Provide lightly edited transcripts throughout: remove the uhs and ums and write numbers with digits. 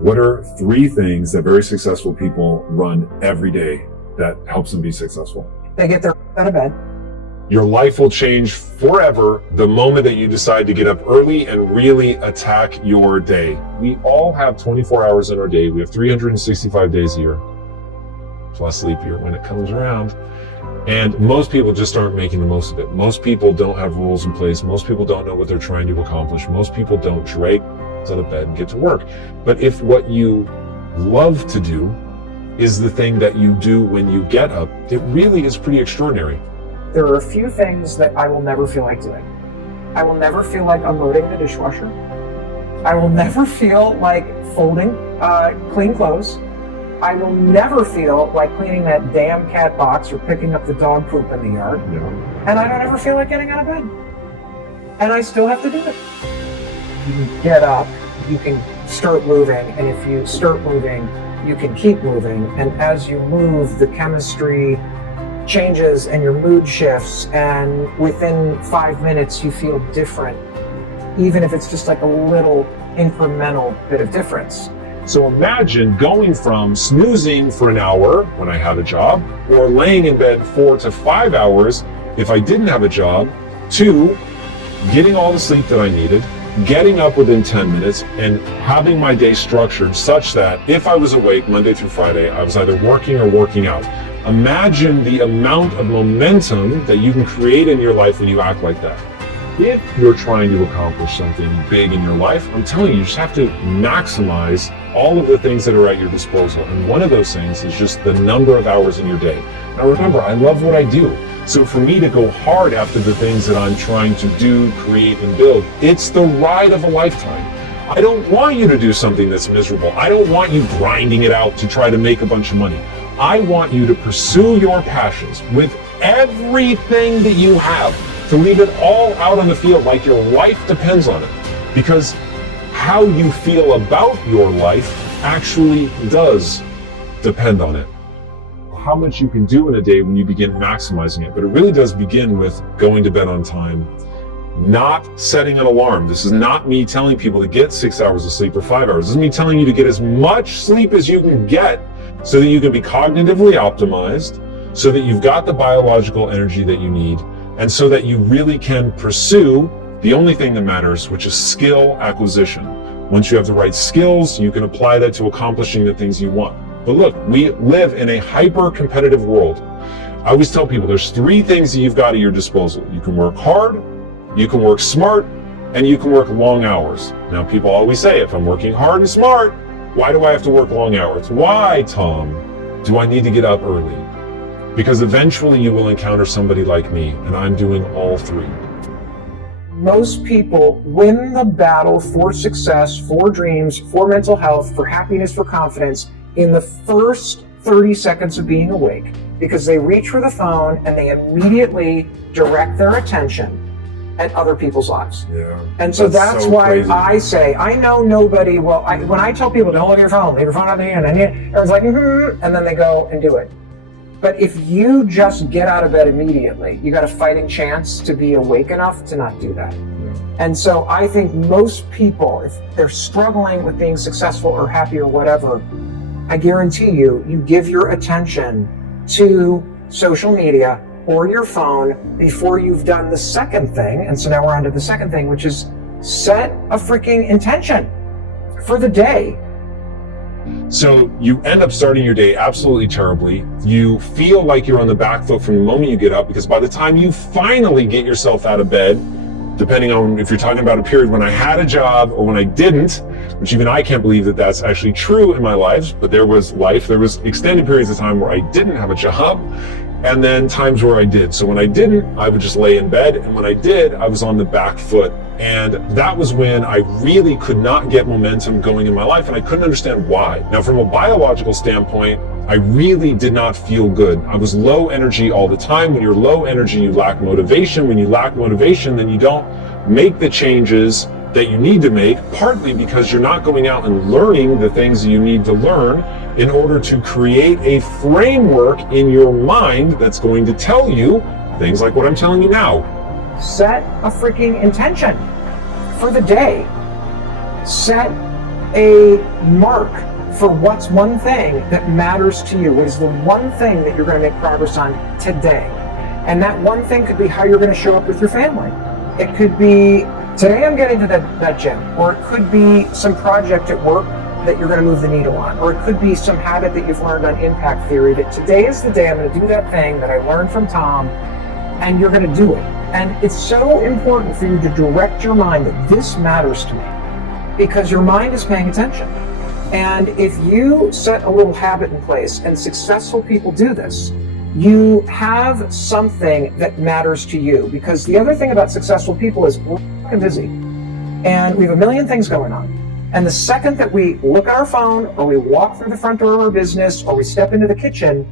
What are 3 things that very successful people run every day that helps them be successful? They get their out of bed. Your life will change forever the moment that you decide to get up early and really attack your day. We all have 24 hours in our day. We have 365 days a year, plus leap year when it comes around. And most people just aren't making the most of it. Most people don't have rules in place. Most people don't know what they're trying to accomplish. Most people don't drag out of bed and get to work. But if what you love to do is the thing that you do when you get up, it really is pretty extraordinary. There are a few things that I will never feel like doing. I will never feel like unloading the dishwasher. I will never feel like folding clean clothes. I will never feel like cleaning that damn cat box or picking up the dog poop in the yard. Yeah. And I don't ever feel like getting out of bed. And I still have to do it. You can get up, you can start moving, and if you start moving, you can keep moving. And as you move, the chemistry changes and your mood shifts, and within 5 minutes you feel different, even if it's just like a little incremental bit of difference. So imagine going from snoozing for an hour when I had a job, or laying in bed 4 to 5 hours if I didn't have a job, to getting all the sleep that I needed, getting up within 10 minutes, and having my day structured such that if I was awake Monday through Friday, I was either working or working out. Imagine the amount of momentum that you can create in your life when you act like that. If you're trying to accomplish something big in your life, I'm telling you, you just have to maximize all of the things that are at your disposal. And one of those things is just the number of hours in your day. Now remember, I love what I do. So for me to go hard after the things that I'm trying to do, create, and build, it's the ride of a lifetime. I don't want you to do something that's miserable. I don't want you grinding it out to try to make a bunch of money. I want you to pursue your passions with everything that you have, to leave it all out on the field like your life depends on it. Because how you feel about your life actually does depend on it. How much you can do in a day when you begin maximizing it. But it really does begin with going to bed on time, not setting an alarm. This is not me telling people to get 6 hours of sleep or 5 hours. This is me telling you to get as much sleep as you can get so that you can be cognitively optimized, so that you've got the biological energy that you need, and so that you really can pursue the only thing that matters, which is skill acquisition. Once you have the right skills, you can apply that to accomplishing the things you want. But look, we live in a hyper-competitive world. I always tell people there's 3 things that you've got at your disposal. You can work hard, you can work smart, and you can work long hours. Now, people always say, if I'm working hard and smart, why do I have to work long hours? Why, Tom, do I need to get up early? Because eventually you will encounter somebody like me, and I'm doing all 3. Most people win the battle for success, for dreams, for mental health, for happiness, for confidence in the first 30 seconds of being awake, because they reach for the phone and they immediately direct their attention at other people's lives. Yeah. And so that's why crazy. I say, I know nobody, when I tell people, don't look at your phone, leave your phone out there, and then everyone's like, and then they go and do it. But if you just get out of bed immediately, you got a fighting chance to be awake enough to not do that. Yeah. And so I think most people, if they're struggling with being successful or happy or whatever, I guarantee you, you give your attention to social media or your phone before you've done the second thing. And so now we're on to the second thing, which is set a freaking intention for the day. So you end up starting your day absolutely terribly. You feel like you're on the back foot from the moment you get up, because by the time you finally get yourself out of bed, depending on if you're talking about a period when I had a job or when I didn't, which even I can't believe that that's actually true in my life, but there was extended periods of time where I didn't have a job, and then times where I did. So when I didn't, I would just lay in bed, and when I did, I was on the back foot. And that was when I really could not get momentum going in my life, and I couldn't understand why. Now, from a biological standpoint, I really did not feel good. I was low energy all the time. When you're low energy, you lack motivation. When you lack motivation, then you don't make the changes that you need to make, partly because you're not going out and learning the things that you need to learn in order to create a framework in your mind that's going to tell you things like what I'm telling you now. Set a freaking intention for the day. Set a mark for what's one thing that matters to you. What is the one thing that you're going to make progress on today? And that one thing could be how you're going to show up with your family. It could be, today I'm getting to that gym. Or it could be some project at work that you're going to move the needle on. Or it could be some habit that you've learned on impact theory, that today is the day I'm going to do that thing that I learned from Tom, and you're going to do it. And it's so important for you to direct your mind that this matters to me, because your mind is paying attention. And if you set a little habit in place, and successful people do this, you have something that matters to you. Because the other thing about successful people is we're fucking busy, and we have a million things going on. And the second that we look at our phone, or we walk through the front door of our business, or we step into the kitchen,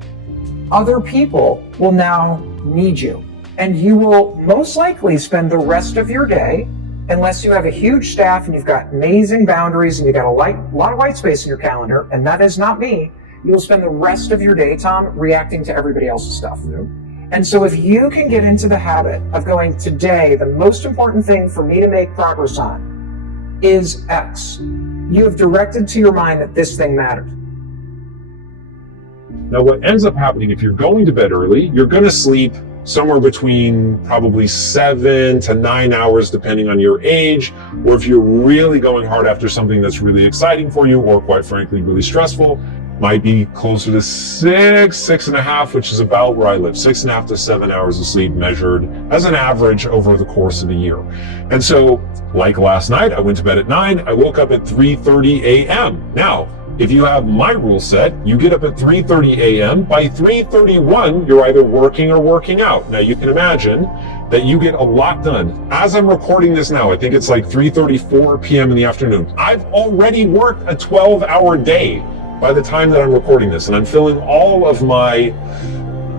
other people will now need you. And you will most likely spend the rest of your day, unless you have a huge staff and you've got amazing boundaries and you've got a lot of white space in your calendar, and that is not me, you will spend the rest of your day, Tom, reacting to everybody else's stuff. Yep. And so if you can get into the habit of going, today, the most important thing for me to make progress on is X, you have directed to your mind that this thing matters. Now, what ends up happening, if you're going to bed early, you're going to sleep somewhere between probably 7 to 9 hours, depending on your age, or if you're really going hard after something that's really exciting for you, or quite frankly, really stressful, might be closer to 6.5, which is about where I live, 6.5 to 7 hours of sleep measured as an average over the course of a year. And so, like last night, I went to bed at 9, I woke up at 3:30 a.m. Now, if you have my rule set, you get up at 3:30 a.m. By 3:31, you're either working or working out. Now, you can imagine that you get a lot done. As I'm recording this now, I think it's like 3:34 p.m. in the afternoon. I've already worked a 12-hour day by the time that I'm recording this, and I'm filling all of my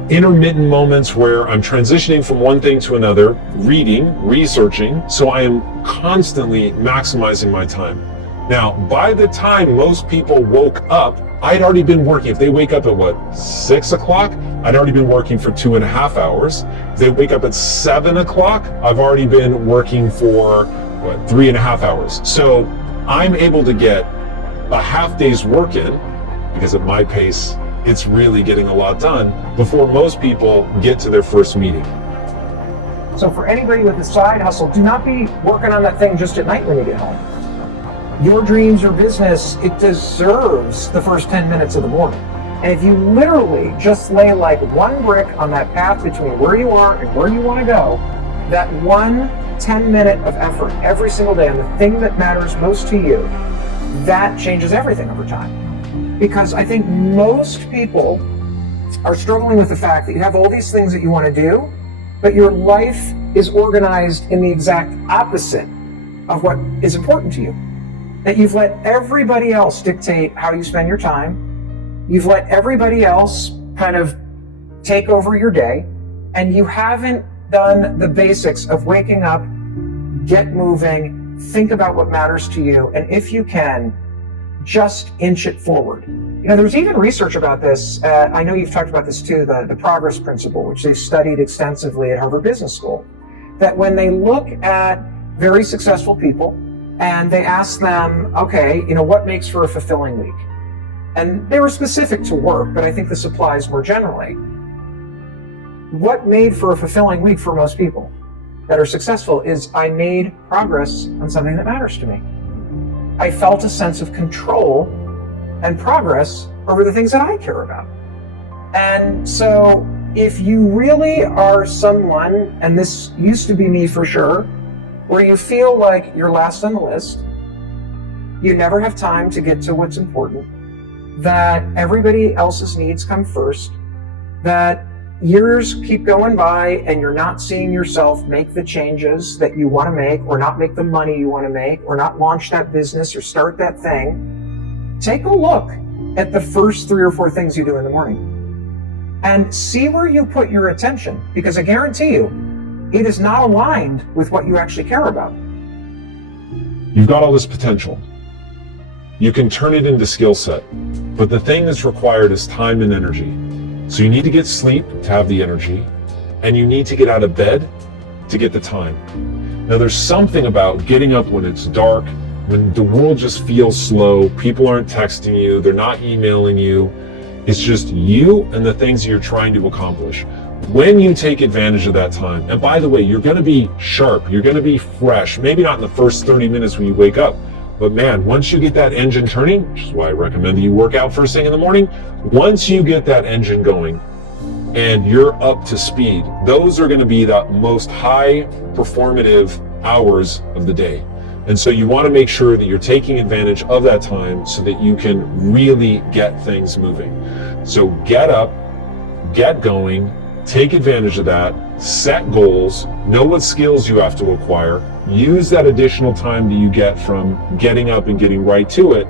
intermittent moments where I'm transitioning from one thing to another, reading, researching, so I am constantly maximizing my time. Now, by the time most people woke up, I'd already been working. If they wake up at 6 o'clock, I'd already been working for 2.5 hours. If they wake up at 7 o'clock, I've already been working for 3.5 hours. So I'm able to get a half day's work in, because at my pace, it's really getting a lot done before most people get to their first meeting. So for anybody with a side hustle, do not be working on that thing just at night when you get home. Your dreams, your business, it deserves the first 10 minutes of the morning. And if you literally just lay like one brick on that path between where you are and where you want to go, that 10-minute of effort every single day on the thing that matters most to you, that changes everything over time. Because I think most people are struggling with the fact that you have all these things that you want to do, but your life is organized in the exact opposite of what is important to you. That you've let everybody else dictate how you spend your time. You've let everybody else kind of take over your day, and you haven't done the basics of waking up, get moving, think about what matters to you, and if you can, just inch it forward. You know, there's even research about this. I know you've talked about this too, the progress principle, which they've studied extensively at Harvard Business School, that when they look at very successful people and they ask them, okay, you know, what makes for a fulfilling week? And they were specific to work, but I think this applies more generally. What made for a fulfilling week for most people that are successful is I made progress on something that matters to me. I felt a sense of control and progress over the things that I care about. And so if you really are someone, and this used to be me for sure, where you feel like you're last on the list, you never have time to get to what's important, that everybody else's needs come first, that years keep going by and you're not seeing yourself make the changes that you want to make, or not make the money you want to make, or not launch that business or start that thing, take a look at the first 3 or 4 things you do in the morning and see where you put your attention, because I guarantee you, it is not aligned with what you actually care about. You've got all this potential. You can turn it into skill set, but the thing that's required is time and energy. So you need to get sleep to have the energy, and you need to get out of bed to get the time. Now, there's something about getting up when it's dark, when the world just feels slow, people aren't texting you, they're not emailing you, it's just you and the things you're trying to accomplish. When you take advantage of that time, and by the way, you're going to be sharp, you're going to be fresh, maybe not in the first 30 minutes when you wake up, but man, once you get that engine turning, which is why I recommend that you work out first thing in the morning, once you get that engine going and you're up to speed, those are going to be the most high performative hours of the day. And so you want to make sure that you're taking advantage of that time so that you can really get things moving. So get up, get going, take advantage of that, set goals, know what skills you have to acquire, use that additional time that you get from getting up and getting right to it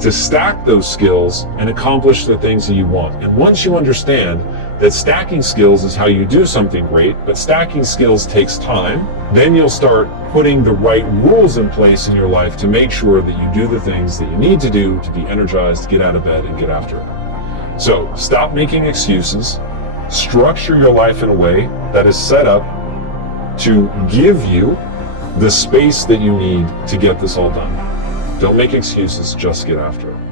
to stack those skills and accomplish the things that you want. And once you understand that stacking skills is how you do something great, but stacking skills takes time, then you'll start putting the right rules in place in your life to make sure that you do the things that you need to do to be energized, to get out of bed and get after it. So stop making excuses, structure your life in a way that is set up to give you the space that you need to get this all done. Don't make excuses, just get after it.